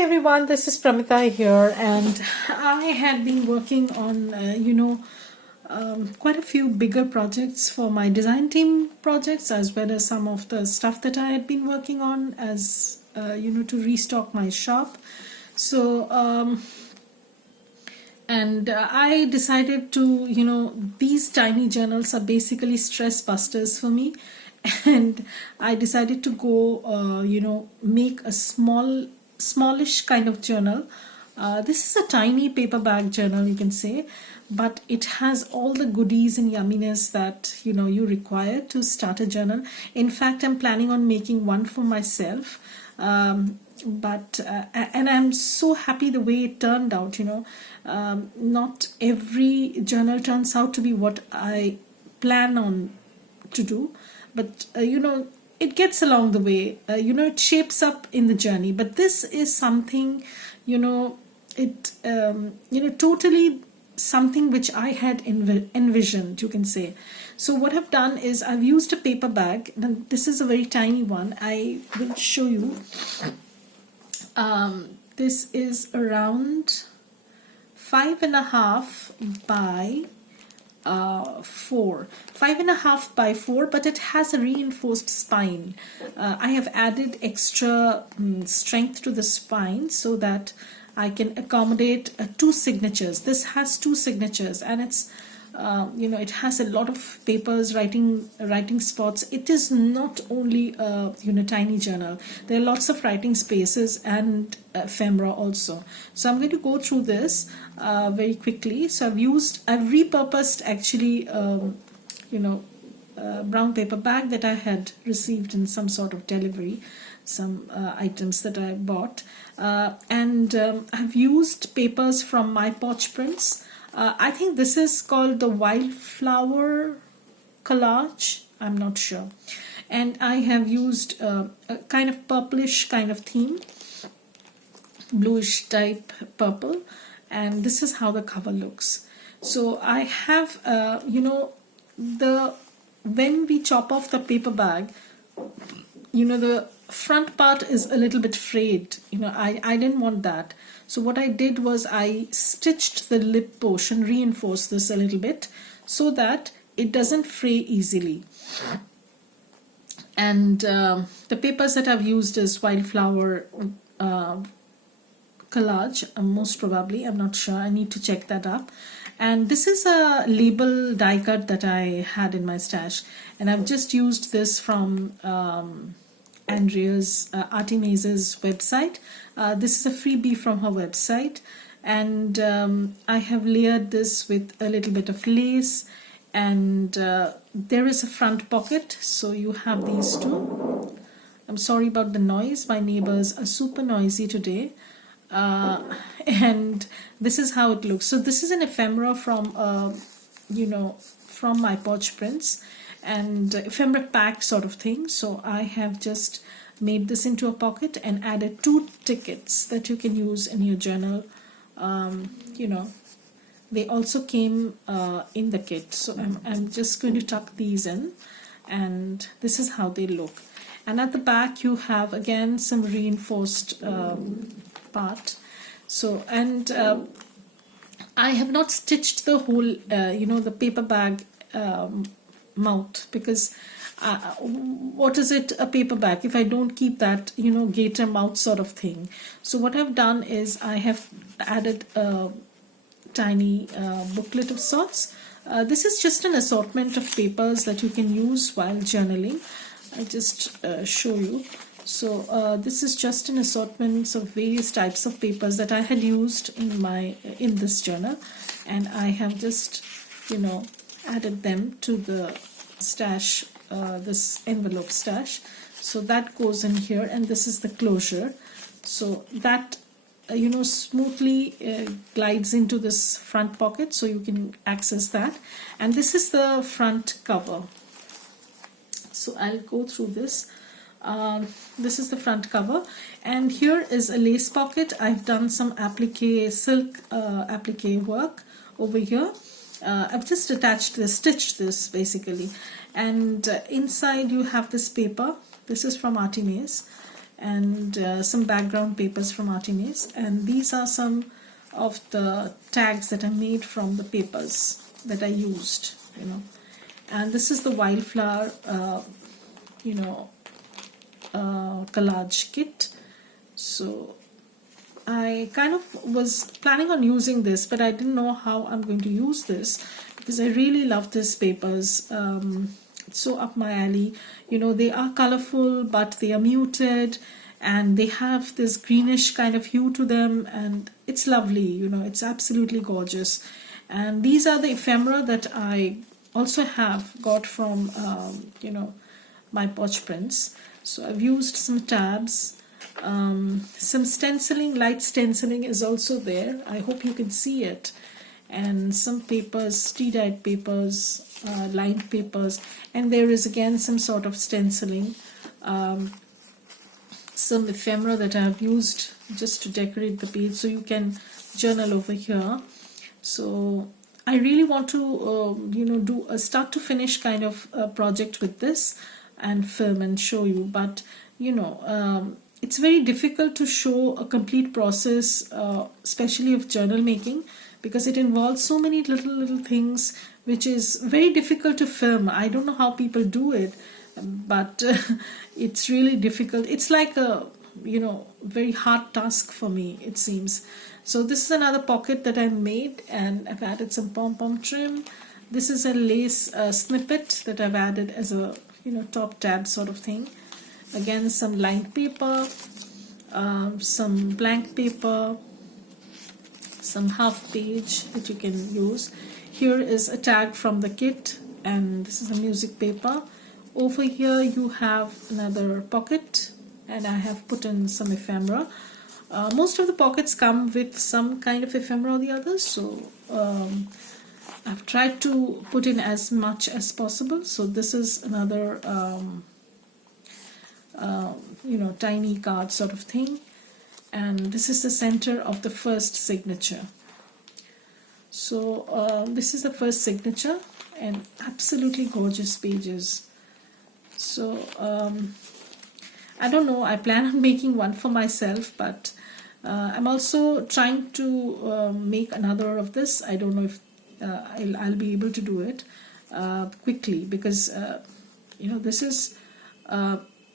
Hi everyone, this is Pramita here, and I had been working on, quite a few bigger projects for my design team projects, as well as some of the stuff that I had been working on as, to restock my shop. So, I decided to, these tiny journals are basically stress busters for me. And I decided to go, make a smallish kind of journal. This is a tiny paperback journal, you can say, but it has all the goodies and yumminess that you require to start a journal. In fact, I'm planning on making one for myself. And I'm so happy the way it turned out. Not every journal turns out to be what I plan on to do, but it gets along the way. It shapes up in the journey. But this is something, totally something which I had envisioned, you can say. So what I've done is I've used a paper bag, and this is a very tiny one. I will show you. This is around 5.5 by 4, 5.5 by 4, but it has a reinforced spine. I have added extra strength to the spine so that I can accommodate 2 signatures. This has 2 signatures, and it's it has a lot of papers, writing spots. It is not only a tiny journal. There are lots of writing spaces and ephemera also. So I'm going to go through this very quickly. So I've repurposed actually brown paper bag that I had received in some sort of delivery, some items that I bought, and I've used papers from my Poch prints. I think this is called the wildflower collage, I'm not sure. And I have used a kind of purplish kind of theme, bluish type purple, and this is how the cover looks. So I have when we chop off the paper bag, the front part is a little bit frayed. I didn't want that. So what I did was I stitched the lip portion, reinforced this a little bit so that it doesn't fray easily. And the papers that I've used is wildflower collage, most probably. I'm not sure. I need to check that up. And this is a label die cut that I had in my stash. And I've just used this from Andrea's Artemaze's website. This is a freebie from her website, and I have layered this with a little bit of lace, and there is a front pocket, so you have these two. I'm sorry about the noise. My neighbors are super noisy today. And this is how it looks. So this is an ephemera from from my Poch prints, and ephemera pack sort of thing. So I have just made this into a pocket and added 2 tickets that you can use in your journal. They also came in the kit. So I'm just going to tuck these in, and this is how they look. And at the back you have again some reinforced part. So, and I have not stitched the whole the paper bag mouth, because what is it, a paper bag, if I don't keep that gator mouth sort of thing. So what I've done is I have added a tiny booklet of sorts. This is just an assortment of papers that you can use while journaling. I'll just show you. So this is just an assortment of various types of papers that I had used in this journal, and I have just added them to the stash, this envelope stash. So that goes in here, and this is the closure. So that smoothly glides into this front pocket, so you can access that. And this is the front cover. So I'll go through this. This is the front cover, and here is a lace pocket. I've done some silk applique work over here. I've just stitched this basically, and inside you have this paper. This is from Artemaze, and some background papers from Artemis, and these are some of the tags that I made from the papers that I used, you know. And this is the wildflower you know, collage kit. So I kind of was planning on using this, but I didn't know how I'm going to use this, because I really love these papers. It's so up my alley. You know, they are colorful, but they are muted, and they have this greenish kind of hue to them, and it's lovely. You know, it's absolutely gorgeous. And these are the ephemera that I also have got from you know, my Poch prints. So I've used some tabs, some stenciling, light stenciling is also there. I hope you can see it. And some papers, tea-dyed papers, lined papers, and there is again some sort of stenciling. Some ephemera that I have used just to decorate the page, so you can journal over here. So I really want to you know, do a start to finish kind of project with this and film and show you, but you know, it's very difficult to show a complete process, especially of journal making, because it involves so many little things, which is very difficult to film. I don't know how people do it, but it's really difficult. It's like a, you know, very hard task for me, it seems. So this is another pocket that I made, and I've added some pom-pom trim. This is a lace snippet that I've added as a, you know, top tab sort of thing. Again, some lined paper, some blank paper, some half page that you can use. Here is a tag from the kit, and this is a music paper. Over here you have another pocket, and I have put in some ephemera. Most of the pockets come with some kind of ephemera or the others, so I've tried to put in as much as possible. So this is another you know, tiny card sort of thing, and this is the center of the first signature. So this is the first signature, and absolutely gorgeous pages. So I don't know, I plan on making one for myself, but I'm also trying to make another of this. I don't know if I'll be able to do it quickly, because you know, this is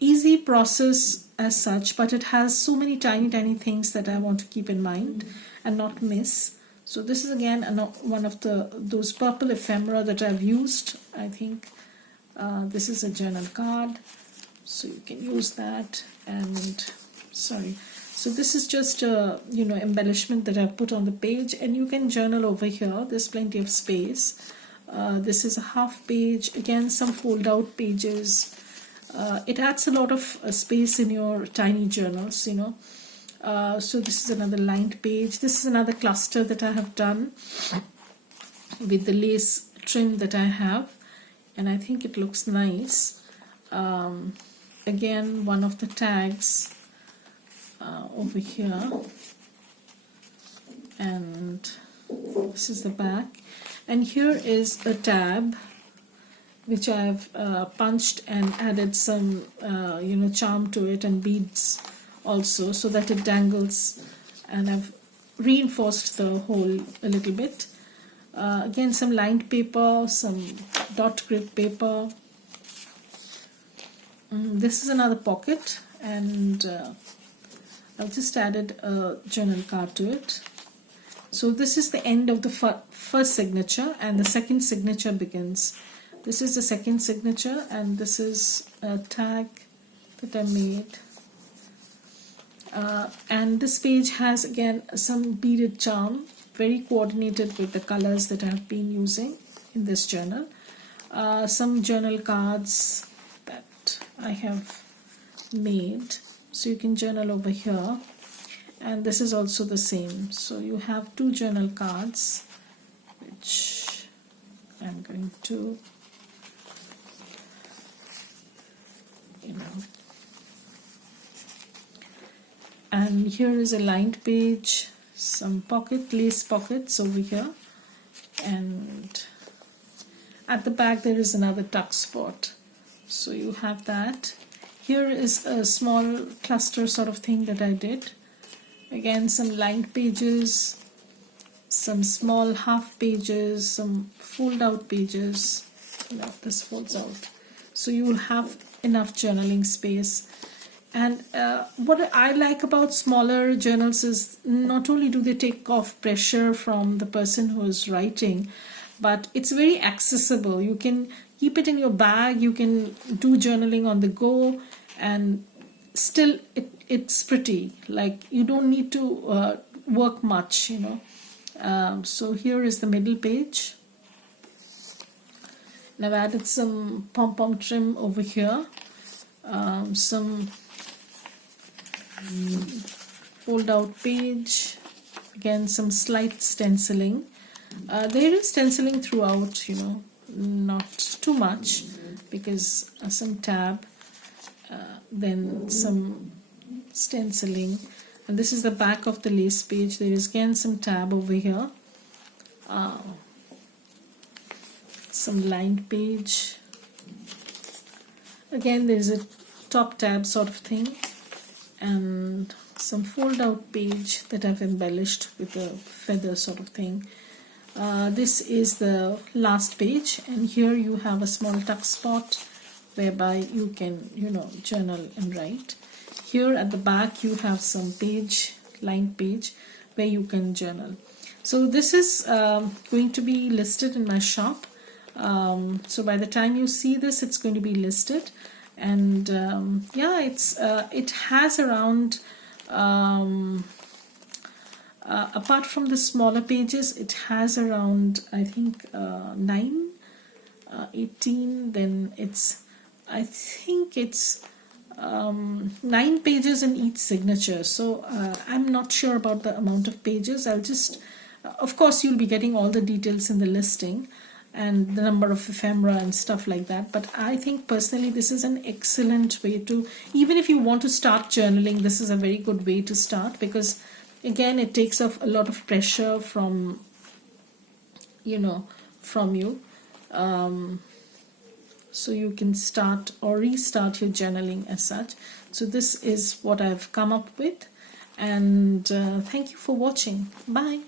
easy process as such, but it has so many tiny things that I want to keep in mind and not miss. So this is again one of those purple ephemera that I've used. I think this is a journal card, so you can use that. And sorry, so this is just a, you know, embellishment that I've put on the page, and you can journal over here. There's plenty of space. This is a half page, again some fold out pages. It adds a lot of space in your tiny journals, you know. So this is another lined page. This is another cluster that I have done with the lace trim that I have, and I think it looks nice. Again, one of the tags over here, and this is the back, and here is a tab which I have punched and added some you know, charm to it, and beads also, so that it dangles, and I've reinforced the whole a little bit. Again, some lined paper, some dot grip paper. This is another pocket, and I've just added a journal card to it. So this is the end of the first signature, and the second signature begins. This is the second signature, and this is a tag that I made. And this page has again some beaded charm, very coordinated with the colors that I have been using in this journal. Some journal cards that I have made, so you can journal over here, and this is also the same. So you have two journal cards, which I'm going to, you know, and here is a lined page, some lace pockets over here, and at the back there is another tuck spot. So you have that. Here is a small cluster sort of thing that I did. Again, some lined pages, some small half pages, some fold out pages. Now this folds out. So you will have enough journaling space. And what I like about smaller journals is not only do they take off pressure from the person who is writing, but it's very accessible. You can keep it in your bag, you can do journaling on the go, and still it's pretty. Like, you don't need to work much, you know. So here is the middle page. And I've added some pom-pom trim over here, some fold out page, again some slight stenciling. There is stenciling throughout, you know, not too much, because some tab, then some stenciling, and this is the back of the lace page. There is again some tab over here, some lined page, again there is a top tab sort of thing, and some fold out page that I've embellished with a feather sort of thing. This is the last page, and here you have a small tuck spot whereby you can, you know, journal and write. Here at the back you have some page, lined page, where you can journal. So this is going to be listed in my shop. So by the time you see this, it's going to be listed. And yeah, it has around apart from the smaller pages, it has around, I think, 9, 18, then it's, I think it's 9 pages in each signature. So I'm not sure about the amount of pages. I'll just, of course you'll be getting all the details in the listing and the number of ephemera and stuff like that, but I think personally this is an excellent way to, even if you want to start journaling, this is a very good way to start, because again it takes off a lot of pressure from, you know, from you, so you can start or restart your journaling as such. So this is what I've come up with, and thank you for watching. Bye.